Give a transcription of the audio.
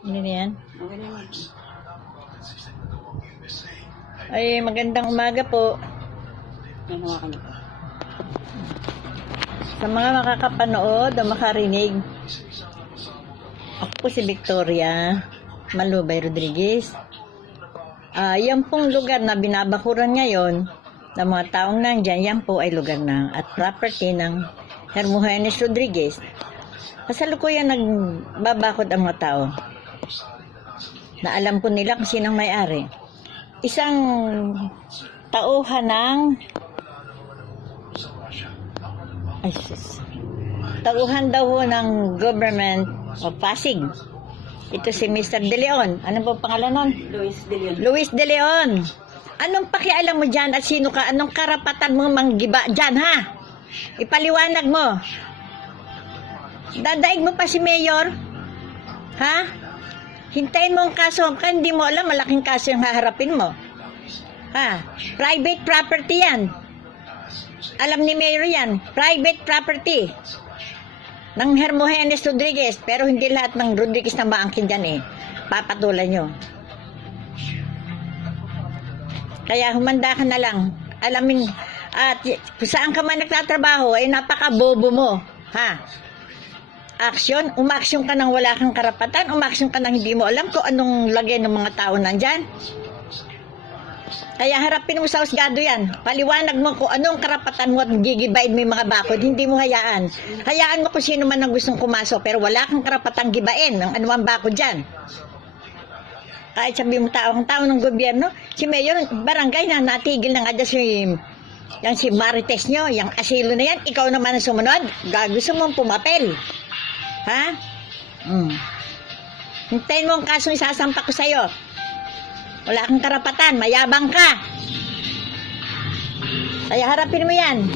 Ano na yan? Okay naman. Ay, magandang umaga po. Yan, hawakan ito. Sa mga makakapanood o makarinig, ako po si Victoria Malubay Rodriguez. Yan pong lugar na binabakuran ngayon ng mga taong nandyan, yan po ay lugar ng at property ng Hermogenes Rodriguez. Kasalukuyan nagbabakod ang mga tao na alam po nila kung sinong may-ari. Isang tauhan ng tauhan daw ng government of Pasig. Ito si Mr. De Leon. Ano po pangalan nun? Luis De Leon. Luis De Leon. Anong pakialam mo dyan at sino ka? Anong karapatan mo manggiba dyan, ha? Ipaliwanag mo. Dadaig mo pa si Mayor? Ha? Hintayin mo ang kaso. Kaya hindi mo alam, malaking kaso yung haharapin mo. Ha? Private property yan. Alam ni Mayor yan. Private property ng Hermogenes Rodriguez. Pero hindi lahat ng Rodriguez na maangkin dyan eh. Papatulan nyo. Kaya humanda ka na lang. Alamin, at kung saan ka man nagtatrabaho, ay napaka-bobo mo. Ha? Action, umaksyon ka nang wala kang karapatan, umaksyon ka nang hindi mo alam kung anong lagay ng mga tao nandyan. Kaya harapin mo sa husgado yan. Paliwanag mo kung anong karapatan mo at gigibain mo yung mga bakod. Hindi mo hayaan. Hayaan mo kung sino man ang gustong kumasok, pero wala kang karapatang gibain ng anumang bakod dyan. Kahit sabi mo ang tao ng gobyerno, si Mayor, barangay na natigil na nga dyan si Marites nyo, yung asilo na yan, ikaw naman ang sumunod, gusto mong pumapel. Ha? Hintayin mo ang kasong isasampa ko sa'yo. Wala kang karapatan, mayabang ka. Kaya harapin mo yan.